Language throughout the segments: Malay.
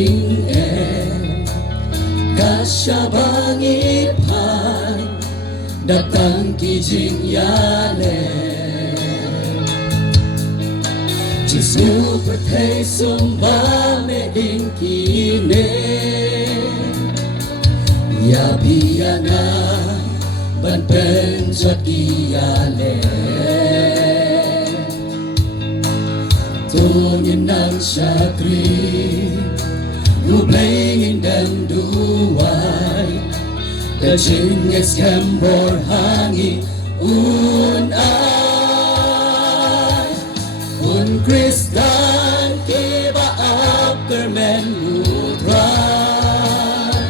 jing'e kasyabangipan datang kijing yale Jisnu perthei sumba me inkine Ya biyana ban pen jot iyale Tunyin nang syakri Nublengin dan duwai Kajing ekskembor hangi un ai Un Kristan kiba apkermen utrai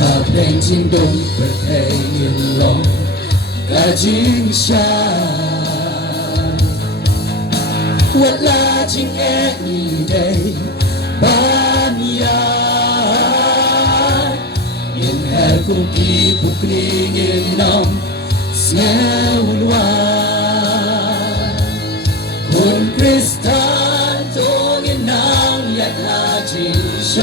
Habdeng jing dong pertengin long Kajing syai What lodging any day, Banya. In her cookie, Bukling in Nam, Snellwa. Kun Kristan, Tong in Nam, yet lodging shy.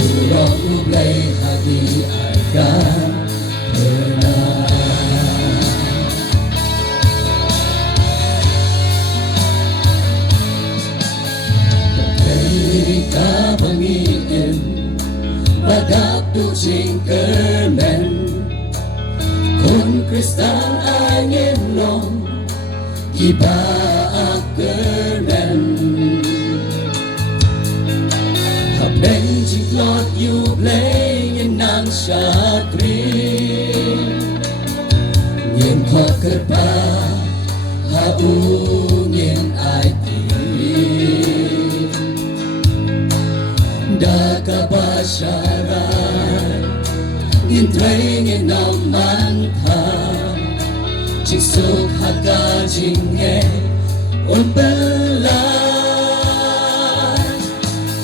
Burong Ublay, Hagi, Argan, Pernah. Kabangiin Badak tu jingkermen Kun Kristan angin long Kiba akkermen Habeng jiklot yublay Nang syatri Ngin kot kerpa Haungin ai Daka basyaran Ngintray nginaman tha Jiksuk haka jingge Unpelay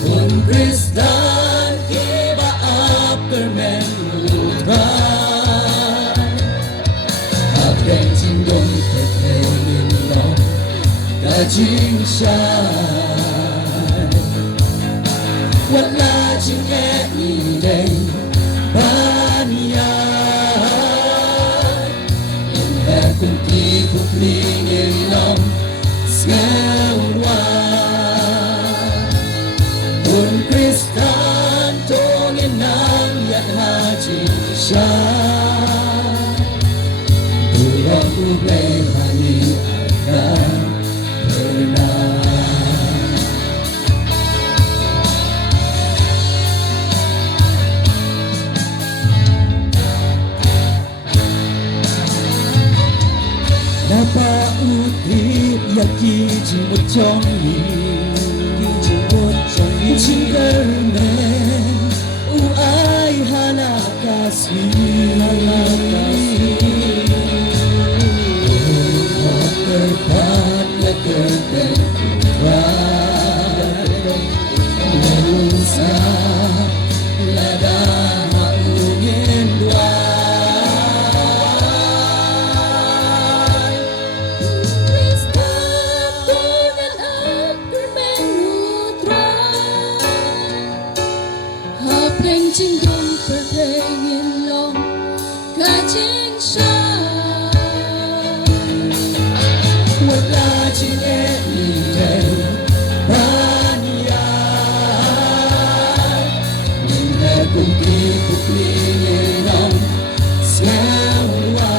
Un Kristan kiba apkermen utray Habdeng jingdong pertengin long Kajing syay What lodging any day, Banya. In her cookie, Bukling in Nam, Snellwa. Un Kristan, Tong in Nam, Yat Haji Shai. Burong Ublay, Hani Argan, Pernah. Napa utip yaki jimut chongi Jingkermen uai halakasi Terpat lekerten kuat Melusa lada maungin dua Jing dong pertengin long Kajing syai What lodging any day, Banya. In her cookie, Bukling in Nam, Snellwa.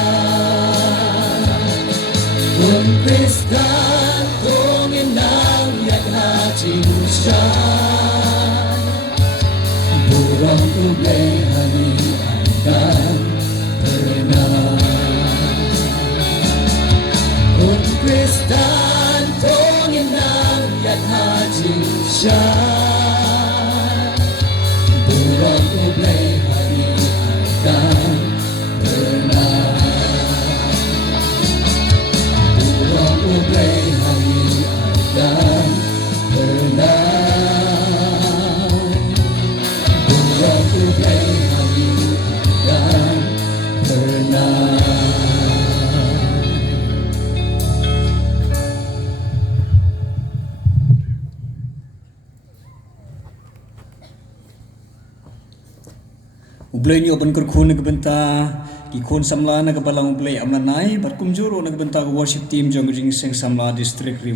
Un Kristan, Tong in Nam, Yat Hajing Syai. Burong Ublay, Hani Argan, Pernah. Un Kristan, Tong in Nam, Yat Hajing Syai. Burong Ublay, Hani Argan, Pernah. Burong Ublay, Hani Argan, Pernah. Burong Ublay, Hani Argan, Pernah. Ublay ni open kurkhun nagbenta ki khon samla nagbalang ublay amlanai barkumjuro nagbenta worship team jongjing seng samla district